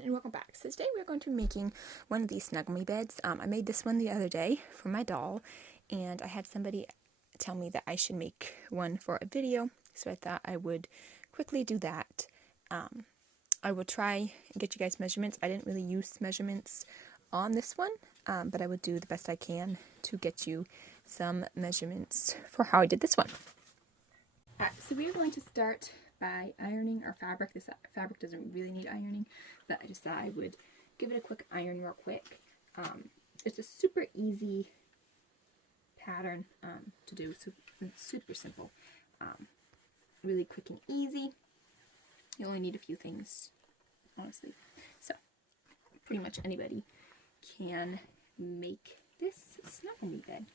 And welcome back. So today we're going to be making one of these Snuggle Me beds. I made this one the other day for my doll, and I had somebody tell me that I should make one for a video, so I thought I would quickly do that. I will try and get you guys measurements. I didn't really use measurements on this one, but I will do the best I can to get you some measurements for how I did this one. Alright, so we are going to start by ironing our fabric. This fabric doesn't really need ironing, but I just thought I would give it a quick iron real quick. It's a super easy pattern to do, so it's super simple. Really quick and easy. You only need a few things, honestly. So, pretty much anybody can make this Snuggle Me bed.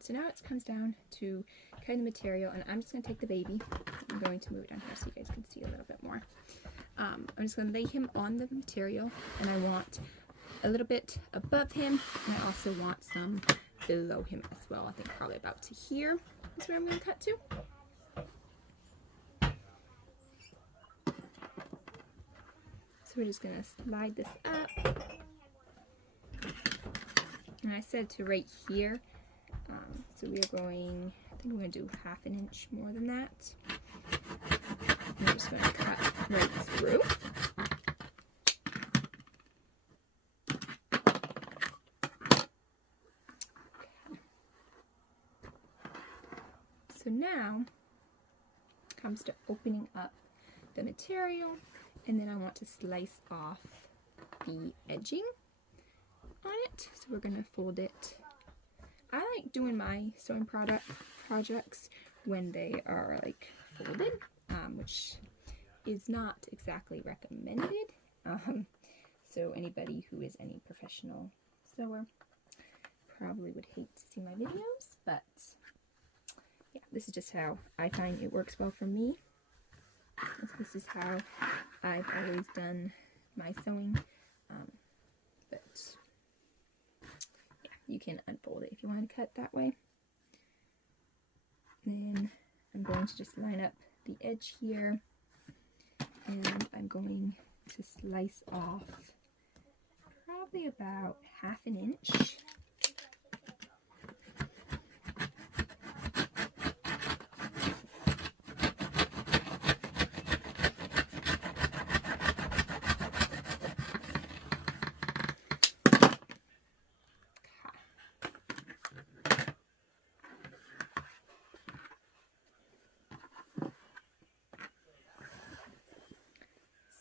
So now it comes down to cutting the material, and I'm just going to take the baby. I'm going to move it down here so you guys can see a little bit more. I'm just going to lay him on the material, and I want a little bit above him, and I also want some below him as well. I think probably about to here is where I'm going to cut to. So we're just going to slide this up. And I said to right here. So we are going, I think we're going to do ½ an inch more than that. And I'm just going to cut right through. Okay. So now it comes to opening up the material, and then I want to slice off the edging on it. So we're going to fold it. I like doing my sewing projects when they are like folded, which is not exactly recommended. So anybody who is any professional sewer probably would hate to see my videos, but yeah, this is just how I find it works well for me. This is how I've always done my sewing, but you can unfold it if you want to cut that way. Then I'm going to just line up the edge here, and I'm going to slice off probably about ½ an inch.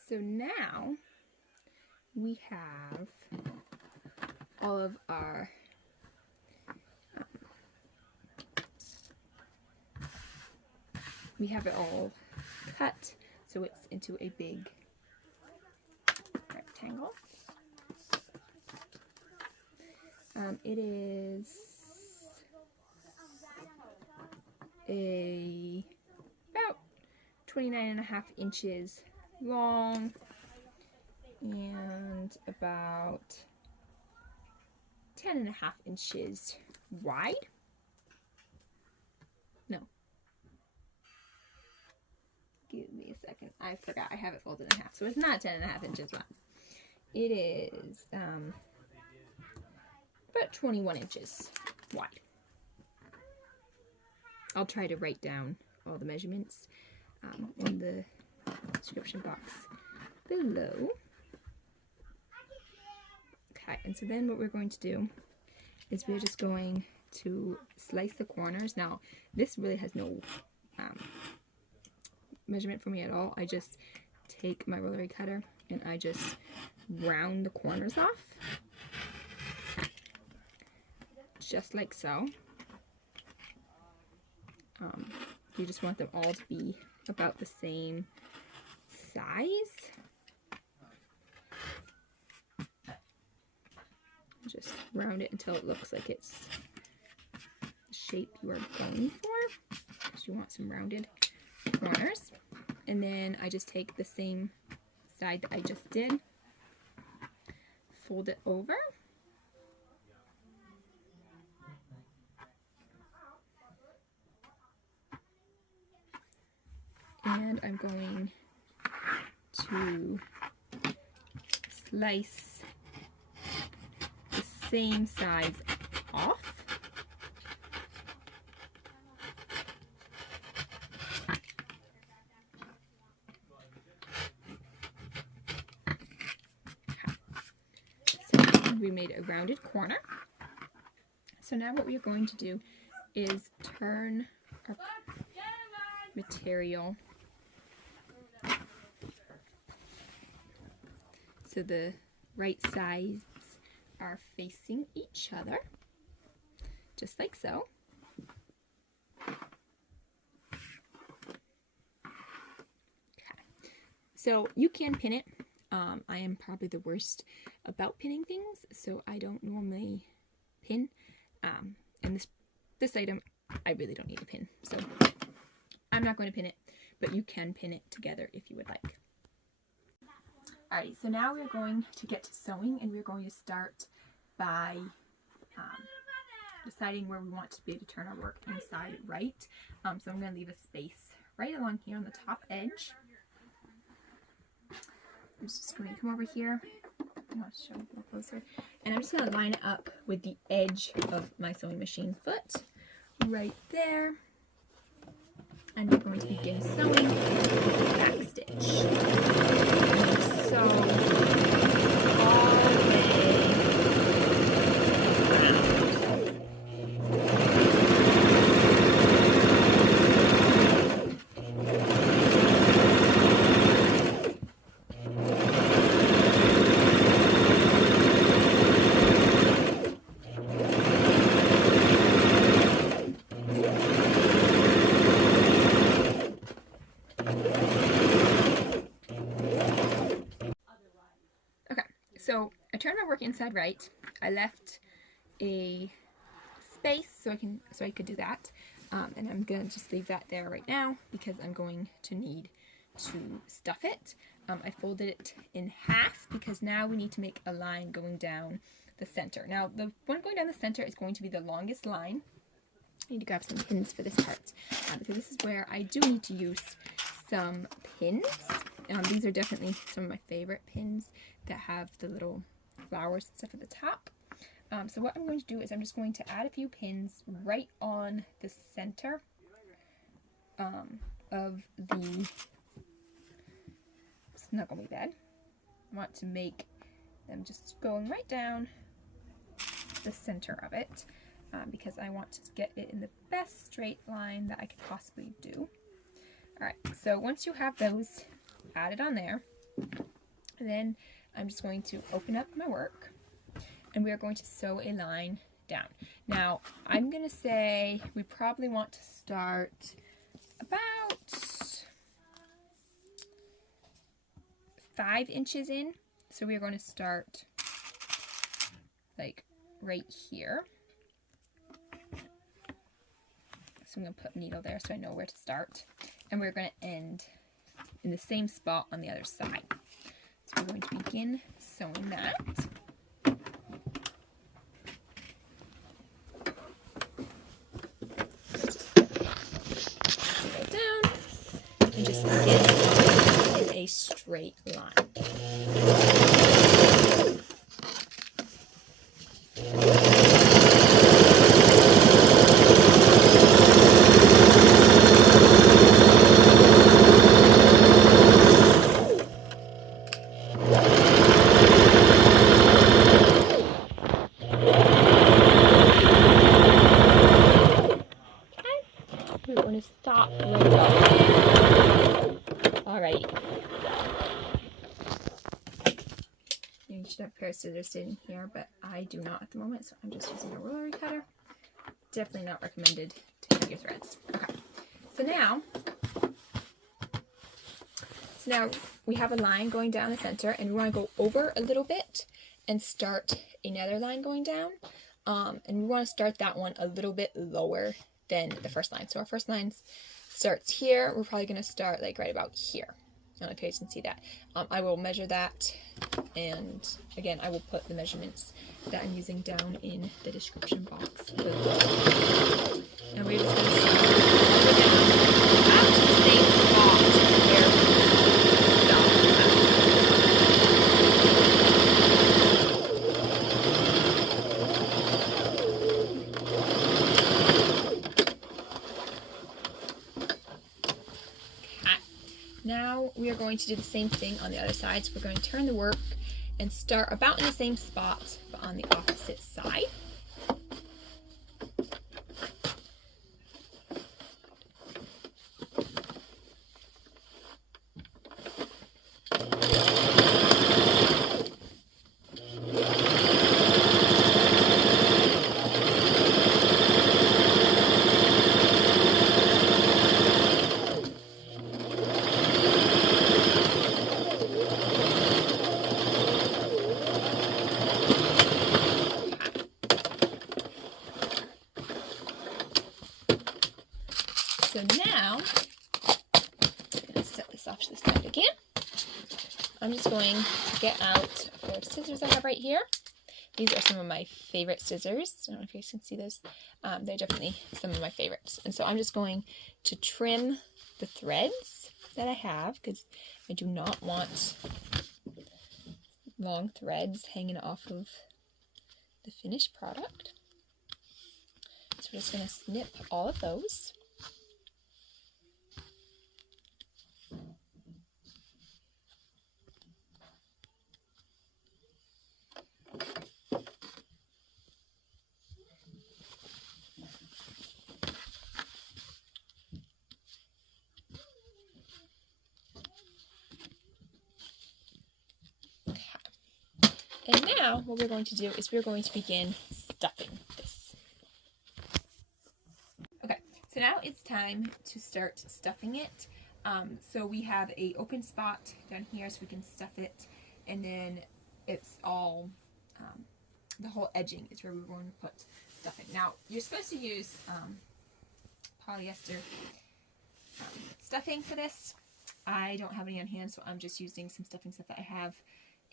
So now we have all of our we have it all cut, so it's into a big rectangle. It is about 29.5 inches long and about 10.5 inches wide. No. Give me a second. I forgot. I have it folded in half. So it's not 10.5 inches wide. It is about 21 inches wide. I'll try to write down all the measurements in the description box below. Okay, and so then what we're going to do is we're just going to slice the corners. Now, this really has no measurement for me at all. I just take my rotary cutter and I just round the corners off, just like so. You just want them all to be about the same size. Just round it until it looks like it's the shape you are going for, because you want some rounded corners. And then I just take the same side that I just did. Fold it over. And I'm going to slice the same sides off. So we made a rounded corner. So now what we are going to do is turn our material so the right sides are facing each other, just like so. Okay. So you can pin it. I am probably the worst about pinning things, so I don't normally pin. And this item, I really don't need a pin, so I'm not going to pin it, but you can pin it together if you would like. Alright, so now we're going to get to sewing, and we're going to start by deciding where we want to be able to turn our work inside right. So I'm going to leave a space right along here on the top edge. I'm just going to come over here. I'll show you a little closer. And I'm just going to line it up with the edge of my sewing machine foot right there. And we're going to begin sewing the back stitch. So all the way So I turned my work inside right. I left a space so I could do that, and I'm gonna just leave that there right now because I'm going to need to stuff it. I folded it in half because now we need to make a line going down the center. Now the one going down the center is going to be the longest line. I need to grab some pins for this part because this is where I do need to use some pins. These are definitely some of my favorite pins that have the little flowers and stuff at the top. So what I'm going to do is I'm just going to add a few pins right on the center of the Snuggle Me bed. I want to make them just going right down the center of it because I want to get it in the best straight line that I could possibly do. Alright, so once you have those added on there, then I'm just going to open up my work and we are going to sew a line down. Now, I'm going to say we probably want to start about 5 inches in. So we are going to start like right here. So I'm going to put a needle there so I know where to start. And we're going to end in the same spot on the other side. So we're going to begin sewing that. Put it down and just begin in a straight line. We're going to stop right up. Alright. You should have a pair of scissors sitting here, but I do not at the moment, so I'm just using a rotary cutter. Definitely not recommended to cut your threads. Okay. So now we have a line going down the center, and we want to go over a little bit and start another line going down. And we want to start that one a little bit lower than the first line. So our first line starts here. We're probably going to start like right about here. don't know if you guys can see that. I will measure that, and again, I will put the measurements that I'm using down in the description box. And we're just going to start all the way down up to the same spot where we stopped. Now we are going to do the same thing on the other side. So we're going to turn the work and start about in the same spot, but on the opposite side. So now, I'm going to set this off to the side again. I'm just going to get out the scissors I have right here. These are some of my favorite scissors. I don't know if you guys can see those. They're definitely some of my favorites. And so I'm just going to trim the threads that I have, because I do not want long threads hanging off of the finished product. So we're just going to snip all of those. And now what we're going to do is we're going to begin stuffing this. Okay, so now it's time to start stuffing it. So we have a open spot down here so we can stuff it, and then it's all, the whole edging is where we're going to put stuffing. Now you're supposed to use polyester stuffing for this. I don't have any on hand, so I'm just using some stuffing stuff that I have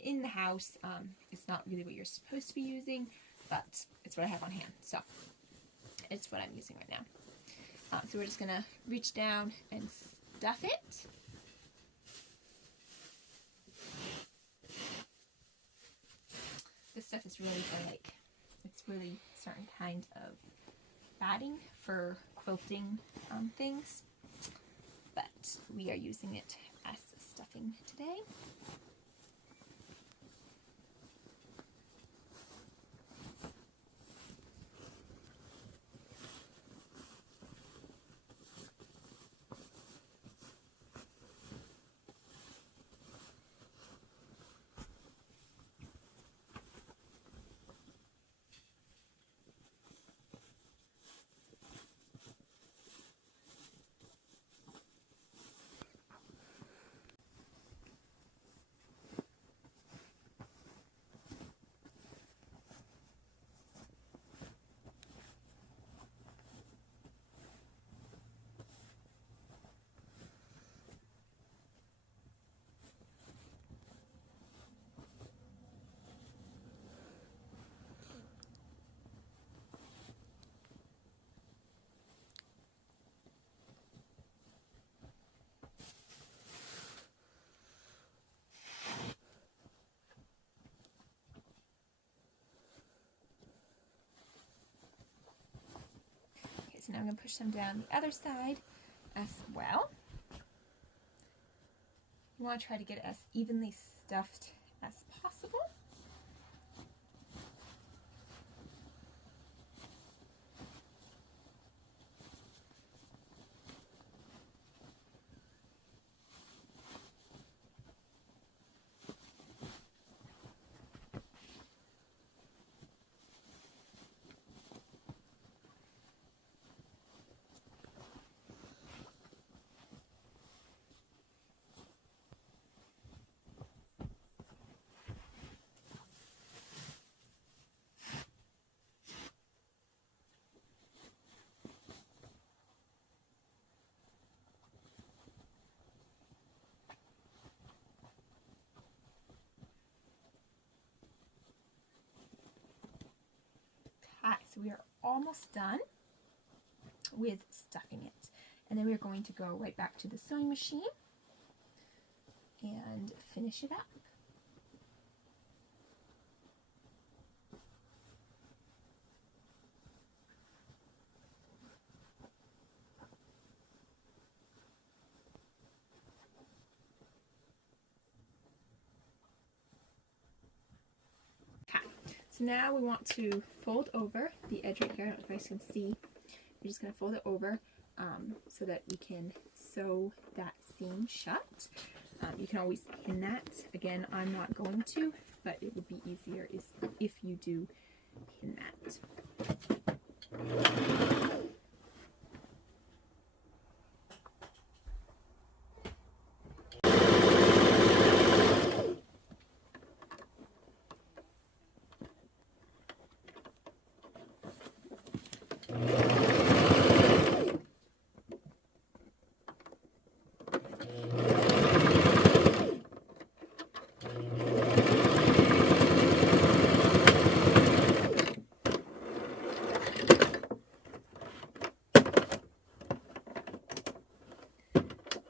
in the house. It's not really what you're supposed to be using, but it's what I have on hand, so it's what I'm using right now. So we're just gonna reach down and stuff it. This stuff is really for it's really a certain kind of batting for quilting things, but we are using it as stuffing today. So now I'm going to push them down the other side as well. You want to try to get it as evenly stuffed as possible. so we are almost done with stuffing it. And then we're going to go right back to the sewing machine and finish it up. So now we want to fold over the edge right here. I don't know if you guys can see. We're just going to fold it over so that we can sew that seam shut. You can always pin that. Again, I'm not going to, but it would be easier if you do pin that.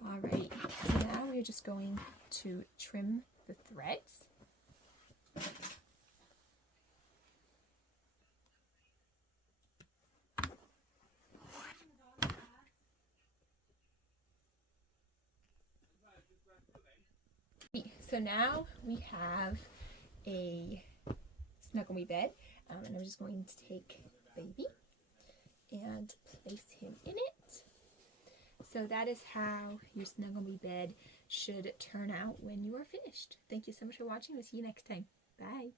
Alright, so now we're just going to trim the threads. So now we have a Snuggle Me bed, and I'm just going to take baby and place him in it. So that is how your Snuggle Me bed should turn out when you are finished. Thank you so much for watching. We'll see you next time. Bye.